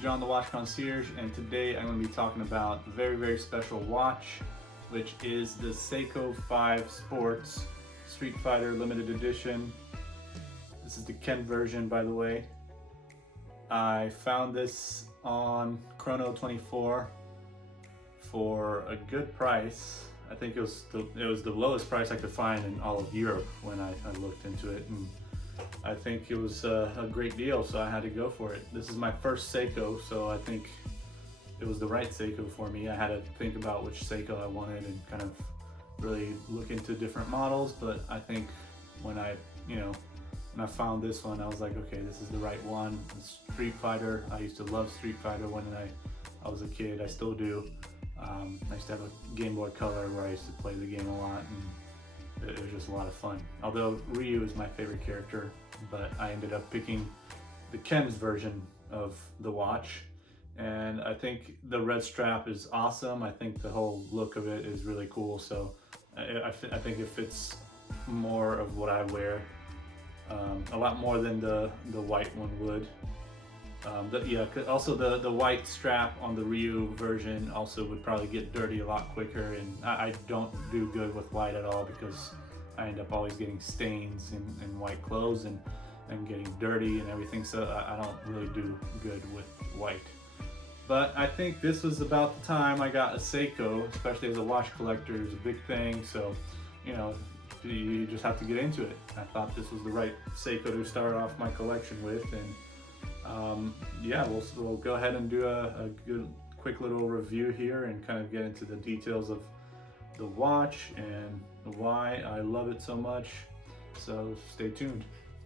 John the Watch Concierge, and today I'm going to be talking about a very special watch, which is the Seiko 5 Sports Street Fighter Limited Edition. This is the Ken version, by the way. I found this on Chrono24 for a good price. I think it was the lowest price I could find in all of Europe when I looked into it, and I think it was a great deal, so I had to go for it. This is my first Seiko, so I think it was the right Seiko for me. I had to think about which Seiko I wanted and kind of really look into different models, but I think when I found this one, I was like, okay, this is the right one. Street Fighter. I used to love Street Fighter when I was a kid. I still do. I used to have a Gameboy Color where I used to play the game a lot, and it was just a lot of fun. Although Ryu is my favorite character, but I ended up picking the Ken's version of the watch, and I think the red strap is awesome. I think the whole look of it is really cool, so I think it fits more of what I wear, a lot more than the white one would. Also the white strap on the Ryu version also would probably get dirty a lot quicker, and I don't do good with white at all because I end up always getting stains in white clothes and getting dirty and everything, so I don't really do good with white. But I think this was about the time I got a Seiko, especially as a watch collector. It's a big thing, so you just have to get into it. I thought this was the right Seiko to start off my collection with, and we'll go ahead and do a good quick little review here and kind of get into the details of the watch and why I love it so much, so stay tuned.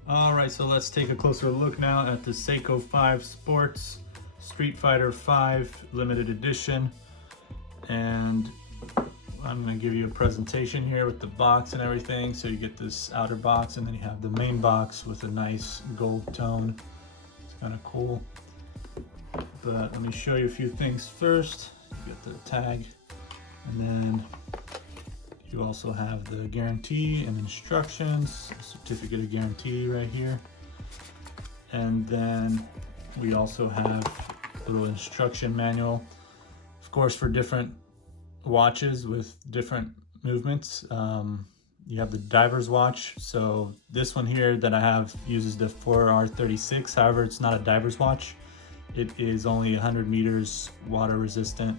Alright, so let's take a closer look now at the Seiko 5 Sports Street Fighter 5 Limited Edition, and I'm going to give you a presentation here with the box and everything. So you get this outer box, and then you have the main box with a nice gold tone. It's kind of cool. But let me show you a few things first. You get the tag, and then you also have the guarantee and instructions, certificate of guarantee right here. And then we also have a little instruction manual, of course, for different watches with different movements. You have the diver's watch. So this one here that I have uses the 4R36. However, it's not a diver's watch. It is only 100 meters water resistant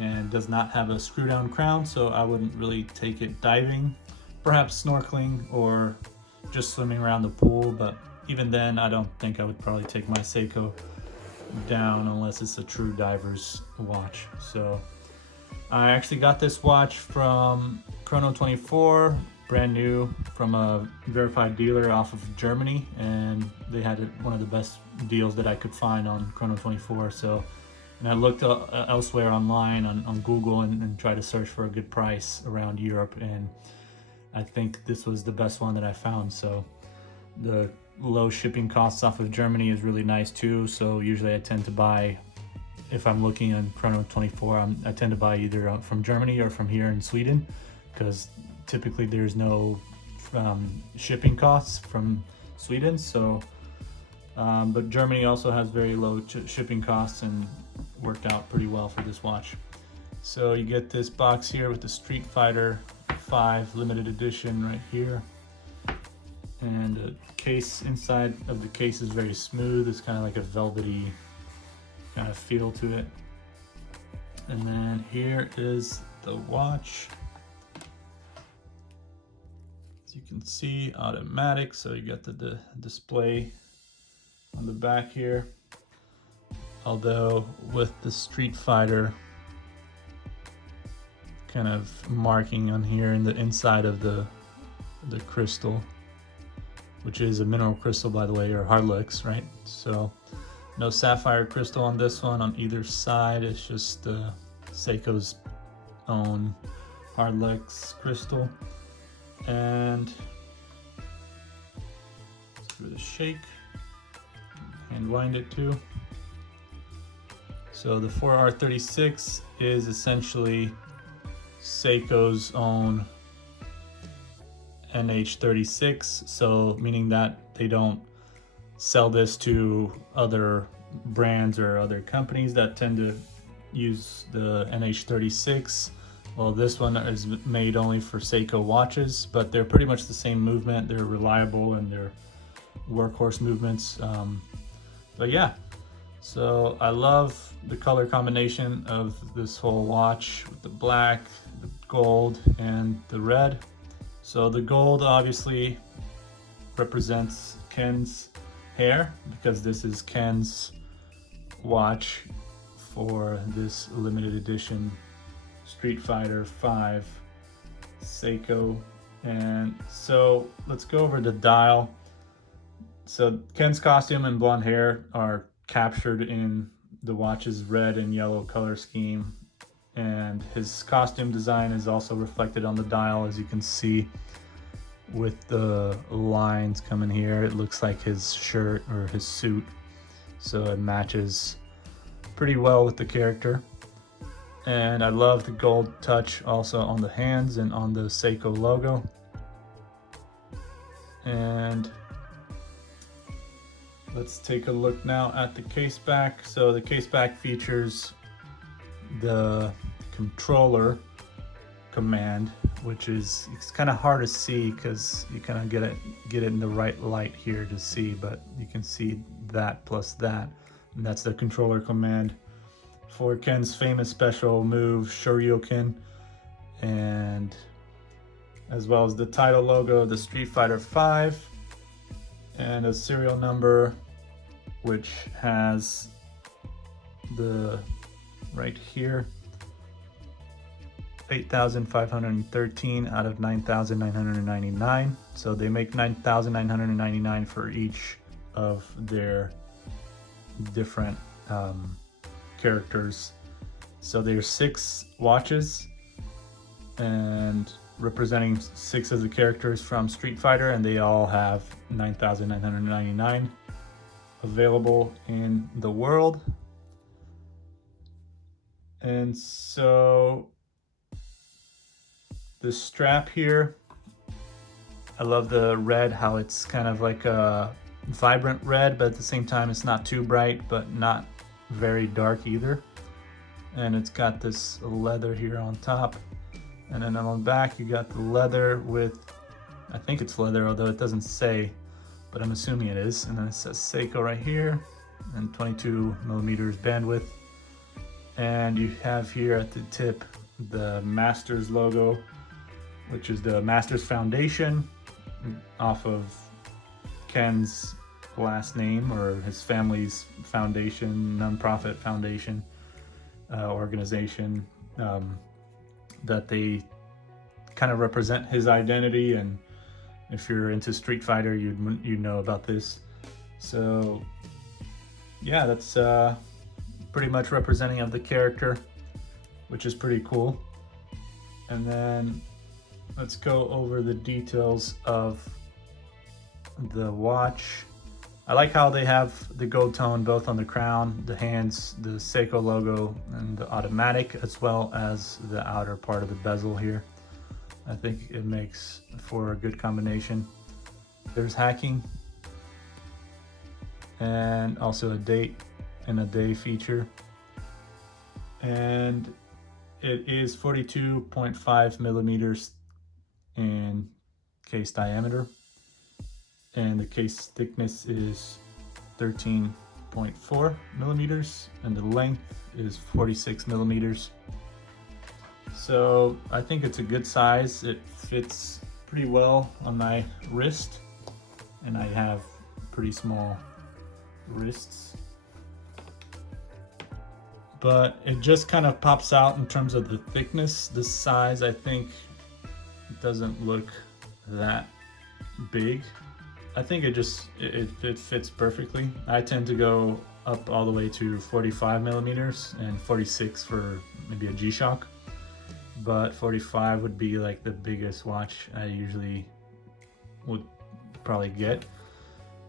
and does not have a screw down crown, so I wouldn't really take it diving, perhaps snorkeling or just swimming around the pool. But even then, I don't think I would probably take my Seiko down unless it's a true diver's watch. So I actually got this watch from Chrono24, brand new, from a verified dealer off of Germany, and they had one of the best deals that I could find on Chrono24. So, and I looked elsewhere online on Google and tried to search for a good price around Europe, and I think this was the best one that I found. So the low shipping costs off of Germany is really nice too. So usually I tend to buy, if I'm looking on Chrono24, I tend to buy either from Germany or from here in Sweden, because typically there's no shipping costs from Sweden. So, but Germany also has very low shipping costs and worked out pretty well for this watch. So you get this box here with the Street Fighter 5 Limited Edition right here. And the case, inside of the case, is very smooth. It's kind of like a velvety kind of feel to it. And then here is the watch. As you can see, automatic, so you got the display on the back here. Although with the Street Fighter kind of marking on here in the inside of the crystal, which is a mineral crystal, by the way, or Hardlex, right? So no sapphire crystal on this one on either side. It's just Seiko's own Hardlex crystal. And let's give it a shake and wind it too. So the 4R36 is essentially Seiko's own NH36, so meaning that they don't sell this to other brands or other companies that tend to use the NH36. Well, this one is made only for Seiko watches, but they're pretty much the same movement. They're reliable and they're workhorse movements. But yeah, so I love the color combination of this whole watch with the black, the gold, and the red. So the gold obviously represents Ken's hair, because this is Ken's watch for this limited edition Street Fighter V Seiko. And so let's go over the dial. So Ken's costume and blonde hair are captured in the watch's red and yellow color scheme, and his costume design is also reflected on the dial, as you can see with the lines coming here. It looks like his shirt or his suit, so it matches pretty well with the character. And I love the gold touch also on the hands and on the Seiko logo. And let's take a look now at the case back. So the case back features the controller command, which is, it's kind of hard to see because you kind of get it in the right light here to see, but you can see that plus that, and that's the controller command for Ken's famous special move Shoryuken, and as well as the title logo of the Street Fighter V, and a serial number which has the right here 8,513 out of 9,999. So they make 9,999 for each of their different characters. So there's 6 watches and representing 6 of the characters from Street Fighter, and they all have 9,999 available in the world. And so the strap here, I love the red, how it's kind of like a vibrant red, but at the same time it's not too bright but not very dark either. And it's got this leather here on top, and then on the back you got the leather with, I think it's leather, although it doesn't say, but I'm assuming it is. And then it says Seiko right here, and 22 millimeters bandwidth. And you have here at the tip the Masters logo, which is the Masters Foundation, off of Ken's last name, or his family's foundation, non-profit foundation organization, that they kind of represent his identity. And if you're into Street Fighter, you'd know about this. So yeah, that's pretty much representing of the character, which is pretty cool. And then let's go over the details of the watch. I like how they have the gold tone both on the crown, the hands, the Seiko logo, and the automatic, as well as the outer part of the bezel here. I think it makes for a good combination. There's hacking, and also a date and a day feature. And it is 42.5 millimeters in case diameter, and the case thickness is 13.4 millimeters, and the length is 46 millimeters. So I think it's a good size. It fits pretty well on my wrist, and I have pretty small wrists. But it just kind of pops out in terms of the thickness. The size, I think, doesn't look that big. I think it fits perfectly. I tend to go up all the way to 45 millimeters and 46 for maybe a G-Shock. But 45 would be like the biggest watch I usually would probably get.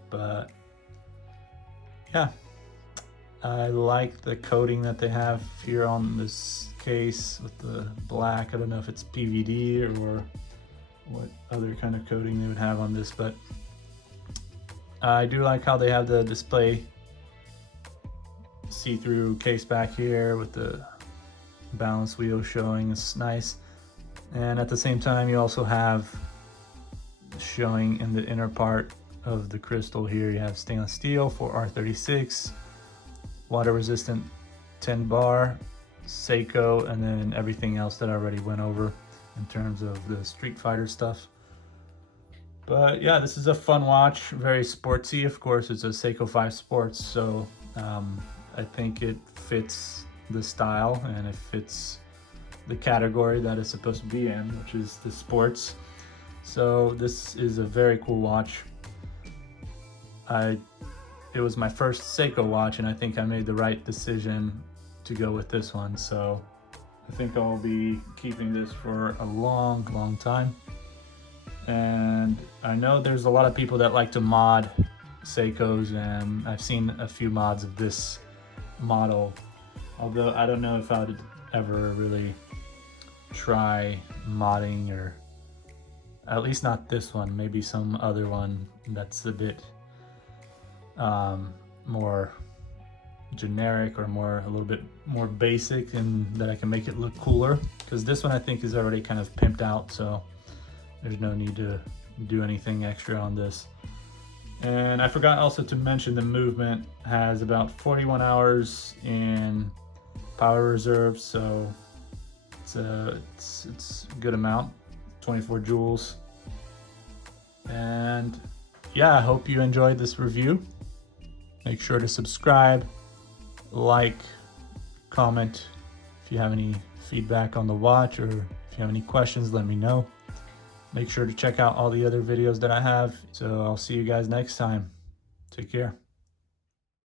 But yeah, I like the coating that they have here on this case with the black. I don't know if it's PVD or what other kind of coating they would have on this, but I do like how they have the display see-through case back here with the balance wheel showing. It's nice. And at the same time, you also have showing in the inner part of the crystal here, you have stainless steel for R36, water resistant 10 bar, Seiko, and then everything else that I already went over in terms of the Street Fighter stuff. But yeah, this is a fun watch, very sportsy. Of course, it's a Seiko 5 Sports, so I think it fits the style and it fits the category that it's supposed to be in, which is the sports. So this is a very cool watch. It was my first Seiko watch, and I think I made the right decision to go with this one. So I think I'll be keeping this for a long time. And I know there's a lot of people that like to mod Seikos, and I've seen a few mods of this model, although I don't know if I would ever really try modding, or at least not this one, maybe some other one that's a bit more generic, or a little bit more basic, and that I can make it look cooler, because this one I think is already kind of pimped out, so there's no need to do anything extra on this. And I forgot also to mention the movement has about 41 hours in power reserve, so it's a good amount, 24 joules. And yeah, I hope you enjoyed this review. Make sure to subscribe, like, comment. If you have any feedback on the watch, or if you have any questions, let me know. Make sure to check out all the other videos that I have. So I'll see you guys next time. Take care.